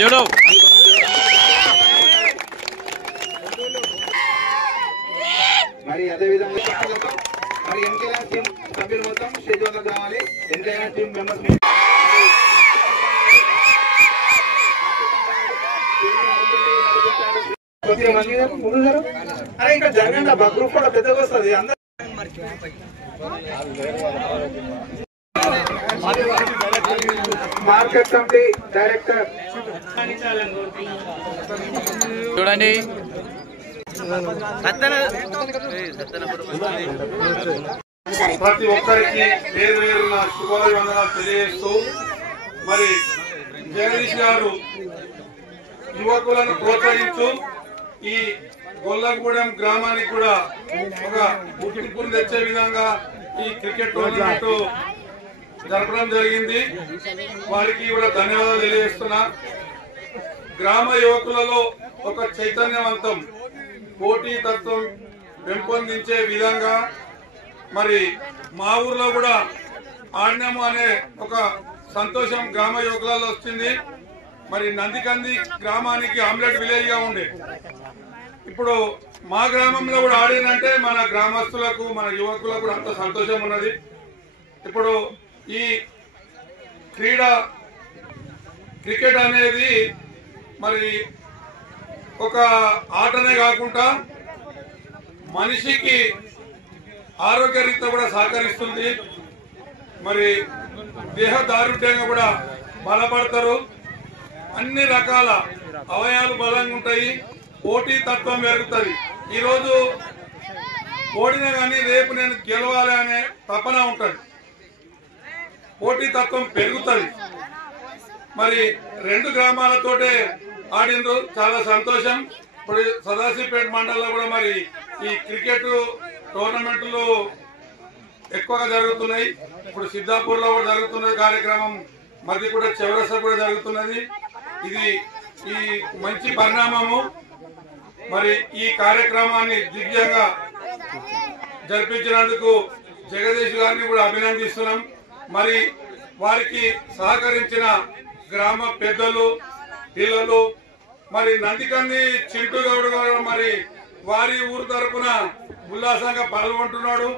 చూడు మరి అదేవిధంగా మరి ఎన్కేఆర్ టీం సభ్యులు మొత్తం స్టేజ్ వద్దకు రావాలి. ఎన్కేఆర్ టీం మెంబర్స్ అరే ఇంకా జరగండి. గ్రూప్ కూడా పెద్దగా వస్తుంది. అందరూ మార్కెట్ కమిటీ డైరెక్టర్ చూడండి. ప్రతి ఒక్కరికి వేరు వేరు శుభాభివందనాలు తెలియజేస్తూ మరి జగదీష్ గారు యువకులను ప్రోత్సహించు ఈ గొల్లగూడెం గ్రామానికి కూడా ఒక గుర్తింపును తెచ్చే విధంగా ఈ క్రికెట్ టోర్నమెంట్ జరపడం జరిగింది. వారికి కూడా ధన్యవాదాలు తెలియజేస్తున్నా. గ్రామ యువకులలో ఒక చైతన్యవంతం పోటీ తత్వం పెంపొందించే విధంగా మరి మా ఊర్లో కూడా ఆడినాము అనే ఒక సంతోషం గ్రామ యువకులలో వచ్చింది. మరి నందికంది గ్రామానికి ఆమ్లెట్ విలేజ్ గా ఉండే ఇప్పుడు మా గ్రామంలో కూడా ఆడినంటే మన గ్రామస్తులకు మన యువకులకు కూడా అంత సంతోషం ఉన్నది. ఇప్పుడు ఈ క్రికెట్ అనేది మరి ఒక ఆటనే కాకుండా మనిషికి ఆరోగ్యరీత్యా కూడా సహకరిస్తుంది. మరి దేహ దారుఢ్యంగా కూడా బలపడతారు. అన్ని రకాల అవయవాలు బలంగా ఉంటాయి. పోటీ తత్వం పెరుగుతుంది. ఈరోజు ఓడినా కానీ రేపు నేను గెలవాలి అనే తపన ఉంటుంది. పోటీ తత్వం పెరుగుతుంది. మరి రెండు గ్రామాలతోటే ఆడినరు, చాలా సంతోషం. ఇప్పుడు సదాశివపేట మండలంలో కూడా మరి ఈ క్రికెట్ టోర్నమెంట్లు ఎక్కువగా జరుగుతున్నాయి. ఇప్పుడు సిద్ధాపూర్ లో కూడా జరుగుతున్నది కార్యక్రమం, మధ్య కూడా చౌరస్తా కూడా జరుగుతున్నది. ఇది ఈ మంచి పరిణామము. మరి ఈ కార్యక్రమాన్ని దివ్యంగా జరిపించినందుకు జగదీష్ గారిని కూడా అభినందిస్తున్నాం. మరి వారికి సహకరించిన గ్రామ పెద్దలు, పిల్లలు, మరి నందికంది చింటూ గౌడ్ గారు మరి వారి ఊరు తరపున ఉల్లాసంగా పాల్గొంటున్నాడు.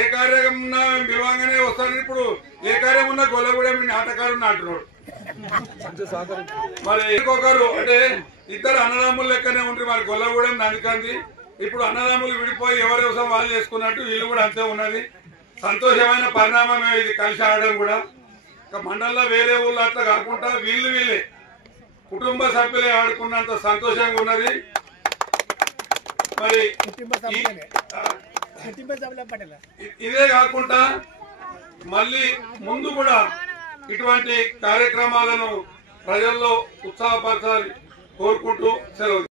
ఏ కార్యం ఉన్నా విలువంగానే వస్తాడు. ఇప్పుడు ఏ కార్యం ఉన్నా గొల్లగూడెం నాటకాలు అంటున్నాడు. మరి ఇంకొకరు అంటే ఇద్దరు అన్నదమ్ములు లెక్కనే ఉంటే మరి గొల్లగూడెం నందికంది ఇప్పుడు అన్నదమ్ములు విడిపోయి ఎవరి వ్యవసాయం వాళ్ళు చేసుకున్నట్టు వీళ్ళు కూడా అంతే ఉన్నది. సంతోషమైన పరిణామమే ఇది కలిసి ఆడడం కూడా. మండలంలో వేరే ఊళ్ళో అట్లా కాకుండా వీళ్ళే కుటుంబ సభ్యులే ఆడుకున్నంత సంతోషంగా ఉన్నది. మరి ఇదే కాకుండా మళ్ళీ ముందు కూడా ఇటువంటి కార్యక్రమాలను ప్రజల్లో ఉత్సాహపరచాలి కోరుకుంటూ సెలవు.